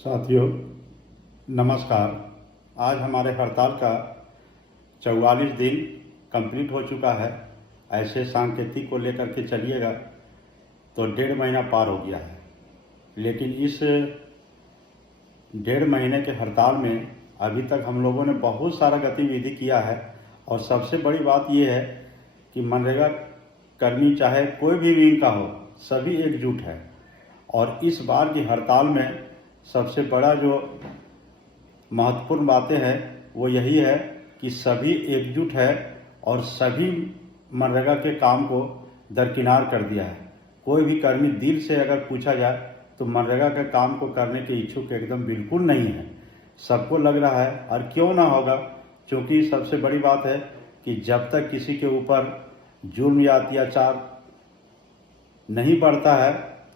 साथियों नमस्कार। आज हमारे हड़ताल का 44 दिन कंप्लीट हो चुका है। ऐसे सांकेतिक को लेकर के चलिएगा तो 1.5 महीना पार हो गया है, लेकिन इस 1.5 महीने के हड़ताल में अभी तक हम लोगों ने बहुत सारा गतिविधि किया है। और सबसे बड़ी बात यह है कि मनरेगा कर्मी चाहे कोई भी विंग का हो, सभी एकजुट है। और इस बार की हड़ताल में सबसे बड़ा जो महत्वपूर्ण बातें हैं वो यही है कि सभी एकजुट है और सभी मनरेगा के काम को दरकिनार कर दिया है। कोई भी कर्मी दिल से अगर पूछा जाए तो मनरेगा के काम को करने के इच्छुक एकदम बिल्कुल नहीं है। सबको लग रहा है, और क्यों ना होगा, क्योंकि सबसे बड़ी बात है कि जब तक किसी के ऊपर जुर्म या अत्याचार नहीं बढ़ता है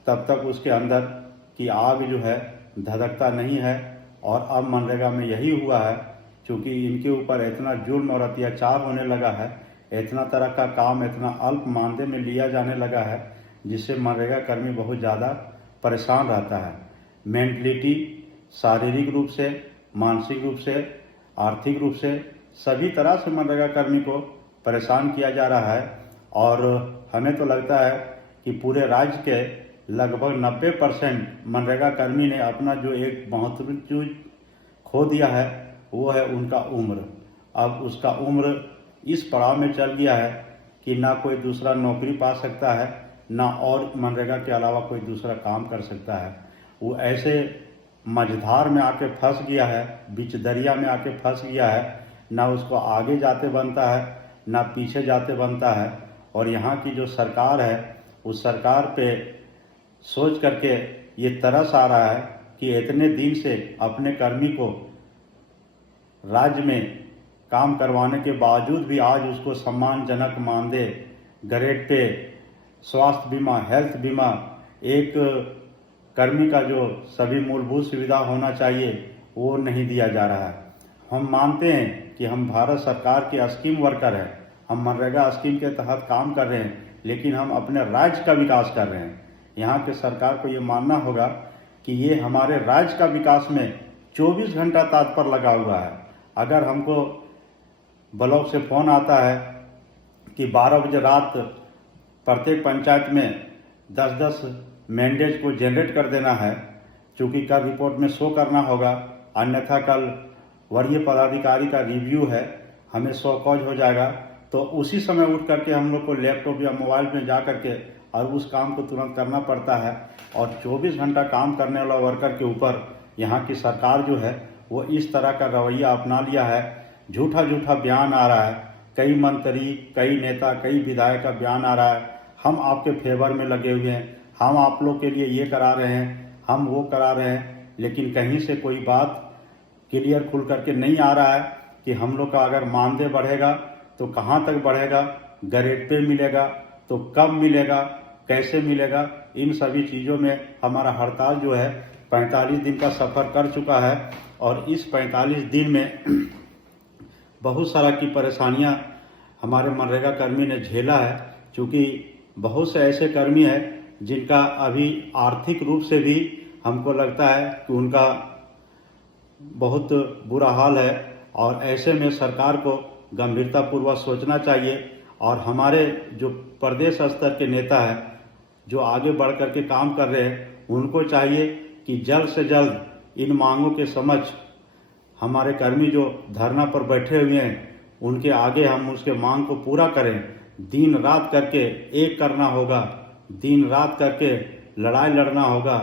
तब तक उसके अंदर की आग जो है धधकता नहीं है। और अब मनरेगा में यही हुआ है, क्योंकि इनके ऊपर इतना जुर्म और अत्याचार होने लगा है, इतना तरह का काम इतना अल्प मानदेय में लिया जाने लगा है, जिससे मनरेगा कर्मी बहुत ज़्यादा परेशान रहता है। मेंटलिटी, शारीरिक रूप से, मानसिक रूप से, आर्थिक रूप से, सभी तरह से मनरेगा कर्मी को परेशान किया जा रहा है। और हमें तो लगता है कि पूरे राज्य के लगभग 90% मनरेगा कर्मी ने अपना जो एक महत्वपूर्ण चीज खो दिया है वो है उनका उम्र। अब उसका उम्र इस पड़ाव में चल गया है कि ना कोई दूसरा नौकरी पा सकता है, ना और मनरेगा के अलावा कोई दूसरा काम कर सकता है। वो ऐसे मझधार में आके फंस गया है, बीच दरिया में आके फंस गया है। ना उसको आगे जाते बनता है, ना पीछे जाते बनता है। और यहाँ की जो सरकार है उस सरकार पे सोच करके ये तरस आ रहा है कि इतने दिन से अपने कर्मी को राज्य में काम करवाने के बावजूद भी आज उसको सम्मानजनक मानदेय, ग्रेड पे, स्वास्थ्य बीमा, हेल्थ बीमा, एक कर्मी का जो सभी मूलभूत सुविधा होना चाहिए वो नहीं दिया जा रहा है। हम मानते हैं कि हम भारत सरकार के स्कीम वर्कर हैं, हम मनरेगा स्कीम के तहत काम कर रहे हैं, लेकिन हम अपने राज्य का विकास कर रहे हैं। यहाँ के सरकार को ये मानना होगा कि ये हमारे राज्य का विकास में 24 घंटा तत्पर लगा हुआ है। अगर हमको ब्लॉक से फ़ोन आता है कि 12 बजे रात प्रत्येक पंचायत में 10-10 मैंडेज को जनरेट कर देना है, चूँकि कल रिपोर्ट में शो करना होगा, अन्यथा कल वरीय पदाधिकारी का रिव्यू है, हमें शो कॉज हो जाएगा, तो उसी समय उठ करके हम लोग को लैपटॉप या मोबाइल में जा करके और उस काम को तुरंत करना पड़ता है। और 24 घंटा काम करने वाला वर्कर के ऊपर यहाँ की सरकार जो है वो इस तरह का रवैया अपना लिया है। झूठा झूठा बयान आ रहा है, कई मंत्री, कई नेता, कई विधायक का बयान आ रहा है, हम आपके फेवर में लगे हुए हैं, हम आप लोग के लिए ये करा रहे हैं, हम वो करा रहे हैं, लेकिन कहीं से कोई बात क्लियर खुल करके नहीं आ रहा है कि हम लोग का अगर मानदेय बढ़ेगा तो कहाँ तक बढ़ेगा, ग्रेड पे मिलेगा तो कब मिलेगा, कैसे मिलेगा। इन सभी चीज़ों में हमारा हड़ताल जो है 45 दिन का सफ़र कर चुका है। और इस 45 दिन में बहुत सारा की परेशानियां हमारे मनरेगा कर्मी ने झेला है, क्योंकि बहुत से ऐसे कर्मी हैं जिनका अभी आर्थिक रूप से भी हमको लगता है कि उनका बहुत बुरा हाल है। और ऐसे में सरकार को गंभीरतापूर्वक सोचना चाहिए। और हमारे जो प्रदेश स्तर के नेता हैं जो आगे बढ़ कर के काम कर रहे हैं, उनको चाहिए कि जल्द से जल्द इन मांगों के समक्ष हमारे कर्मी जो धरना पर बैठे हुए हैं उनके आगे हम उसके मांग को पूरा करें। दिन रात करके एक करना होगा, दिन रात करके लड़ाई लड़ना होगा,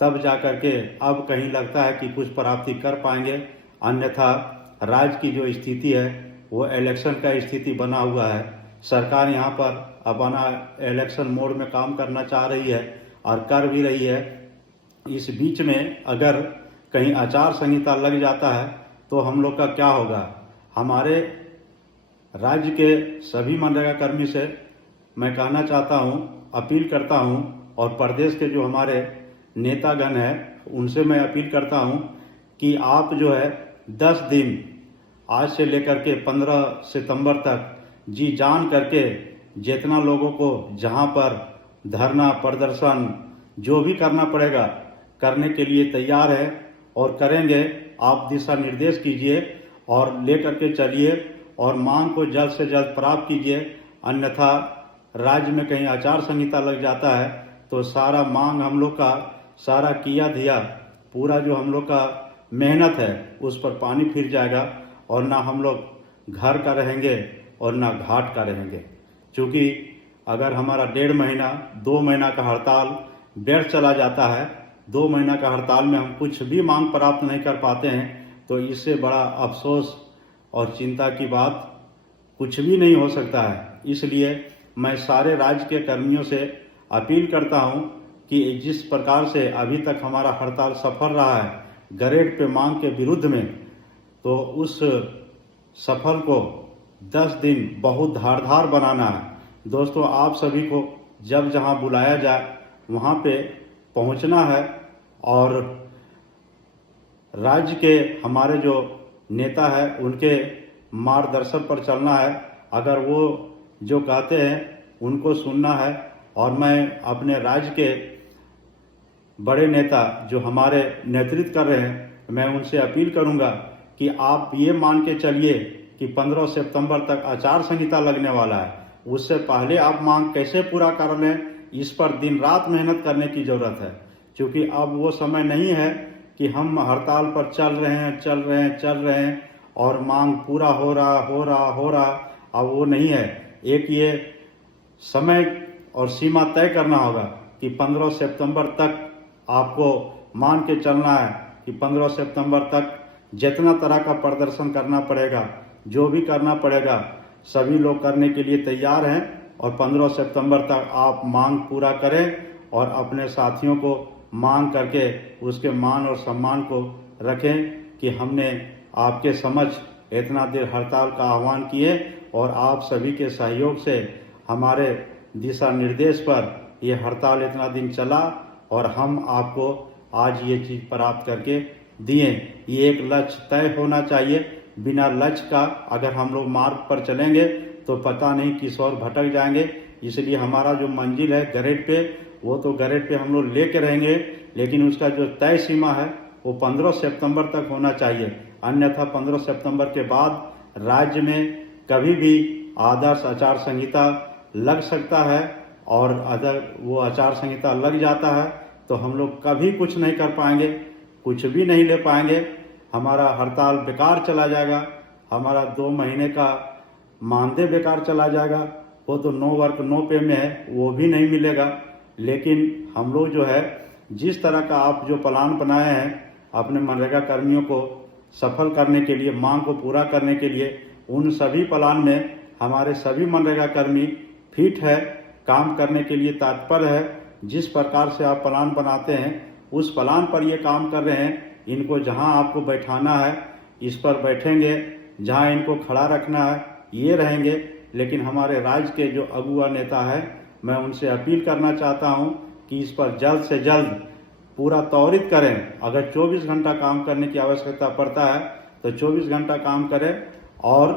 तब जा करके अब कहीं लगता है कि कुछ प्राप्ति कर पाएंगे। अन्यथा राज्य की जो स्थिति है वो इलेक्शन का स्थिति बना हुआ है। सरकार यहाँ पर अपना इलेक्शन मोड में काम करना चाह रही है और कर भी रही है। इस बीच में अगर कहीं आचार संहिता लग जाता है तो हम लोग का क्या होगा। हमारे राज्य के सभी मनरेगा कर्मी से मैं कहना चाहता हूँ, अपील करता हूँ, और प्रदेश के जो हमारे नेतागण हैं उनसे मैं अपील करता हूँ कि आप जो है 10 दिन आज से लेकर के 15 सितंबर तक जी जान करके जितना लोगों को जहाँ पर धरना, प्रदर्शन जो भी करना पड़ेगा करने के लिए तैयार है। और करेंगे, आप दिशा निर्देश कीजिए और ले करके चलिए और मांग को जल्द से जल्द प्राप्त कीजिए। अन्यथा राज्य में कहीं आचार संहिता लग जाता है तो सारा मांग हम लोग का, सारा किया दिया, पूरा जो हम लोग का मेहनत है उस पर पानी फिर जाएगा और ना हम लोग घर का रहेंगे और ना घाट का रहेंगे। क्योंकि अगर हमारा 1.5 महीना 2 महीना का हड़ताल व्यर्थ चला जाता है, 2 महीना का हड़ताल में हम कुछ भी मांग प्राप्त नहीं कर पाते हैं, तो इससे बड़ा अफसोस और चिंता की बात कुछ भी नहीं हो सकता है। इसलिए मैं सारे राज्य के कर्मियों से अपील करता हूं कि जिस प्रकार से अभी तक हमारा हड़ताल सफल रहा है ग्रेड पे मांग के विरुद्ध में, तो उस सफल को 10 दिन बहुत धारदार बनाना है। दोस्तों, आप सभी को जब जहां बुलाया जाए वहां पे पहुंचना है और राज्य के हमारे जो नेता है उनके मार्गदर्शन पर चलना है। अगर वो जो कहते हैं उनको सुनना है। और मैं अपने राज्य के बड़े नेता जो हमारे नेतृत्व कर रहे हैं, मैं उनसे अपील करूंगा कि आप ये मान के चलिए कि 15 सितंबर तक आचार संहिता लगने वाला है। उससे पहले आप मांग कैसे पूरा कर लें, इस पर दिन रात मेहनत करने की जरूरत है। क्योंकि अब वो समय नहीं है कि हम हड़ताल पर चल रहे हैं और मांग पूरा हो रहा। अब वो नहीं है। एक ये समय और सीमा तय करना होगा कि 15 सितंबर तक आपको मान के चलना है कि 15 सितंबर तक जितना तरह का प्रदर्शन करना पड़ेगा, जो भी करना पड़ेगा, सभी लोग करने के लिए तैयार हैं। और 15 सितंबर तक आप मांग पूरा करें और अपने साथियों को मांग करके उसके मान और सम्मान को रखें कि हमने आपके समक्ष इतना देर हड़ताल का आह्वान किए और आप सभी के सहयोग से हमारे दिशा निर्देश पर यह हड़ताल इतना दिन चला और हम आपको आज ये चीज़ प्राप्त करके दिए। ये एक लक्ष्य तय होना चाहिए। बिना लक्ष्य का अगर हम लोग मार्ग पर चलेंगे तो पता नहीं किस ओर भटक जाएंगे। इसलिए हमारा जो मंजिल है ग्रेड पे, वो तो ग्रेड पे हम लोग लेके रहेंगे, लेकिन उसका जो तय सीमा है वो 15 सितंबर तक होना चाहिए। अन्यथा 15 सितंबर के बाद राज्य में कभी भी आदर्श आचार संहिता लग सकता है और अगर वो आचार संहिता लग जाता है तो हम लोग कभी कुछ नहीं कर पाएंगे, कुछ भी नहीं ले पाएंगे। हमारा हड़ताल बेकार चला जाएगा, हमारा 2 महीने का मानदेय बेकार चला जाएगा। वो तो नो वर्क नो पे में है, वो भी नहीं मिलेगा। लेकिन हम लोग जो है, जिस तरह का आप जो प्लान बनाए हैं अपने मनरेगा कर्मियों को सफल करने के लिए, मांग को पूरा करने के लिए, उन सभी प्लान में हमारे सभी मनरेगा कर्मी फिट है, काम करने के लिए तत्पर है। जिस प्रकार से आप प्लान बनाते हैं उस प्लान पर ये काम कर रहे हैं। इनको जहां आपको बैठाना है इस पर बैठेंगे, जहां इनको खड़ा रखना है ये रहेंगे। लेकिन हमारे राज्य के जो अगुआ नेता है, मैं उनसे अपील करना चाहता हूं कि इस पर जल्द से जल्द पूरा त्वरित करें। अगर 24 घंटा काम करने की आवश्यकता पड़ता है तो 24 घंटा काम करें और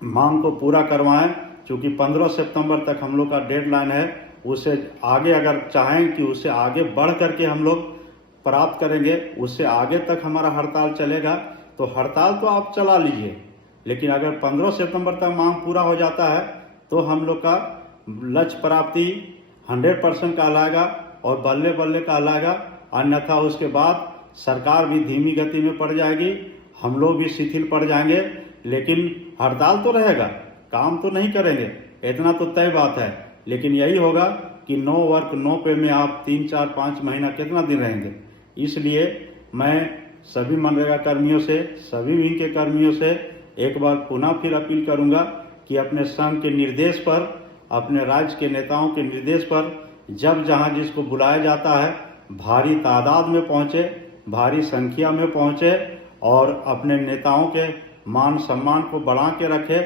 मांग को पूरा करवाएं। क्योंकि 15 सितंबर तक हम लोग का डेडलाइन है। उससे आगे अगर चाहें कि उससे आगे बढ़ करके हम लोग प्राप्त करेंगे, उससे आगे तक हमारा हड़ताल चलेगा, तो हड़ताल तो आप चला लीजिए। लेकिन अगर 15 सितंबर तक मांग पूरा हो जाता है तो हम लोग का लक्ष्य प्राप्ति 100% कहलाएगा और बल्ले बल्ले कहलाएगा। अन्यथा उसके बाद सरकार भी धीमी गति में पड़ जाएगी, हम लोग भी शिथिल पड़ जाएंगे। लेकिन हड़ताल तो रहेगा, काम तो नहीं करेंगे, इतना तो तय बात है। लेकिन यही होगा कि नो वर्क नो पे में आप 3, 4, 5 महीना कितना दिन रहेंगे। इसलिए मैं सभी मनरेगा कर्मियों से, सभी विंग के कर्मियों से एक बार पुनः फिर अपील करूंगा कि अपने संघ के निर्देश पर, अपने राज्य के नेताओं के निर्देश पर जब जहां जिसको बुलाया जाता है भारी तादाद में पहुंचे, भारी संख्या में पहुंचे और अपने नेताओं के मान सम्मान को बढ़ा के रखे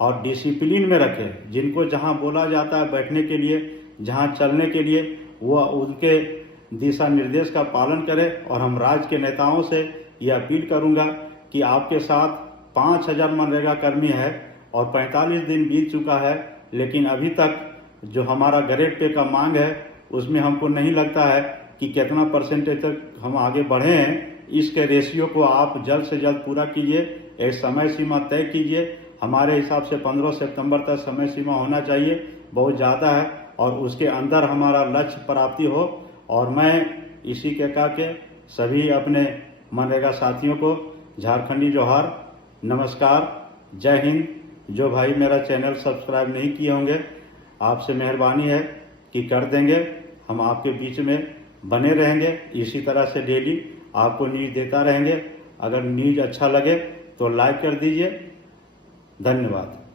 और डिसिप्लिन में रखे। जिनको जहां बोला जाता है बैठने के लिए, जहां चलने के लिए, वो उनके दिशा निर्देश का पालन करें। और हम राज्य के नेताओं से ये अपील करूंगा कि आपके साथ 5000 मनरेगा कर्मी है और 45 दिन बीत चुका है, लेकिन अभी तक जो हमारा ग्रेड पे का मांग है उसमें हमको नहीं लगता है कि कितना परसेंटेज तक हम आगे बढ़े हैं। इसके रेशियो को आप जल्द से जल्द पूरा कीजिए। एक समय सीमा तय कीजिए। हमारे हिसाब से 15 सितंबर तक समय सीमा होना चाहिए, बहुत ज़्यादा है, और उसके अंदर हमारा लक्ष्य प्राप्ति हो। और मैं इसी के कह के सभी अपने मनरेगा साथियों को झारखंडी जोहार, नमस्कार, जय हिंद। जो भाई मेरा चैनल सब्सक्राइब नहीं किए होंगे, आपसे मेहरबानी है कि कर देंगे। हम आपके बीच में बने रहेंगे, इसी तरह से डेली आपको न्यूज़ देता रहेंगे। अगर न्यूज़ अच्छा लगे तो लाइक कर दीजिए। धन्यवाद।